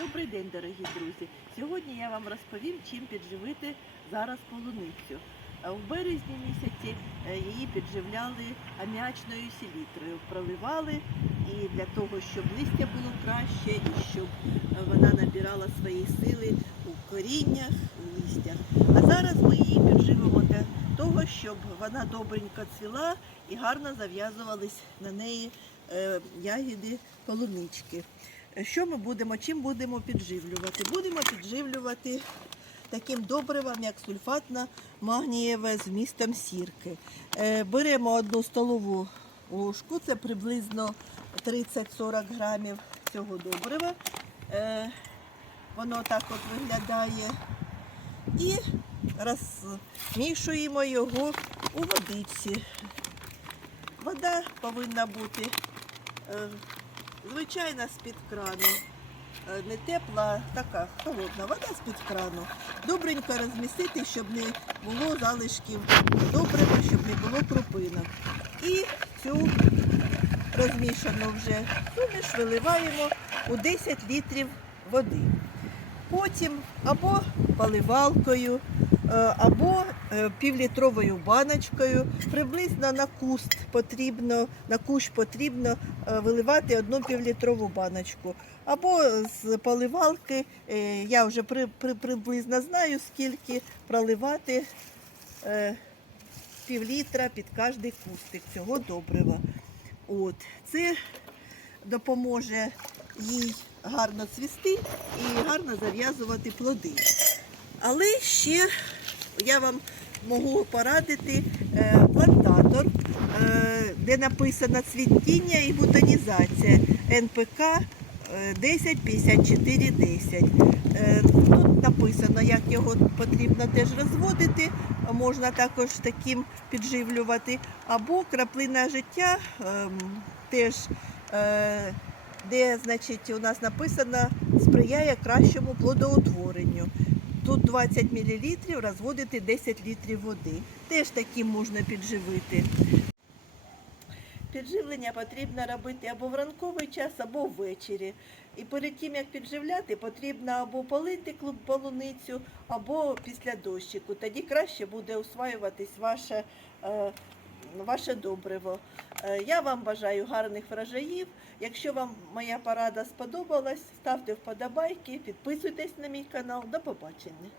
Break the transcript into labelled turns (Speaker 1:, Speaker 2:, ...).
Speaker 1: Добрий день, дорогі друзі! Сьогодні я вам розповім, чим підживити зараз полуницю. Е, В березні місяці е, її підживляли аміачною селітрою, проливали і для того, щоб листя було краще і щоб е, вона набирала свої сили у коріннях, у листях. А зараз ми її підживимо для того, щоб вона добренько цвіла і гарно зав'язувались на неї е, ягіди полунички. Що ми будемо, чим будемо підживлювати? Будемо підживлювати таким добривом, як сульфатна магнієве з містом сірки. Е, Беремо одну столову ложку, це приблизно 30-40 грамів цього добрива. Е, Воно так от виглядає. І розмішуємо його у водичці. Вода повинна бути е, звичайна з-під крану. Е, Не тепла, така холодна вода з-під крану. Добренько розмістити, щоб не було залишків добрива, щоб не було крупинок. І цю розмішану вже суміш виливаємо у 10 літрів води. Потім або поливалкою, або е, півлітровою баночкою. Приблизно на куст потрібно, на кущ потрібно е, виливати одну півлітрову баночку. Або з поливалки, е, я вже при, при, приблизно знаю, скільки проливати е, півлітра під кожний кустик цього добрива. От. Це допоможе їй гарно цвісти і гарно зав'язувати плоди. Але ще я вам можу порадити е, плантатор, е, де написано цвітіння і бутонізація НПК е, 105410. Е, Тут написано, як його потрібно теж розводити, можна також таким підживлювати. Або краплина життя ем, теж, е, де значить, у нас написано сприяє кращому плодоутворенню. Тут 20 мл розводити 10 літрів води. Теж таким можна підживити. Підживлення потрібно робити або в ранковий час, або ввечері. І перед тим, як підживляти, потрібно або полити клуб полуницю, або після дощику. Тоді краще буде усваюватись ваше, е, ваше добриво. Е, Я вам бажаю гарних врожаїв. Якщо вам моя порада сподобалась, ставте вподобайки, підписуйтесь на мій канал. До побачення.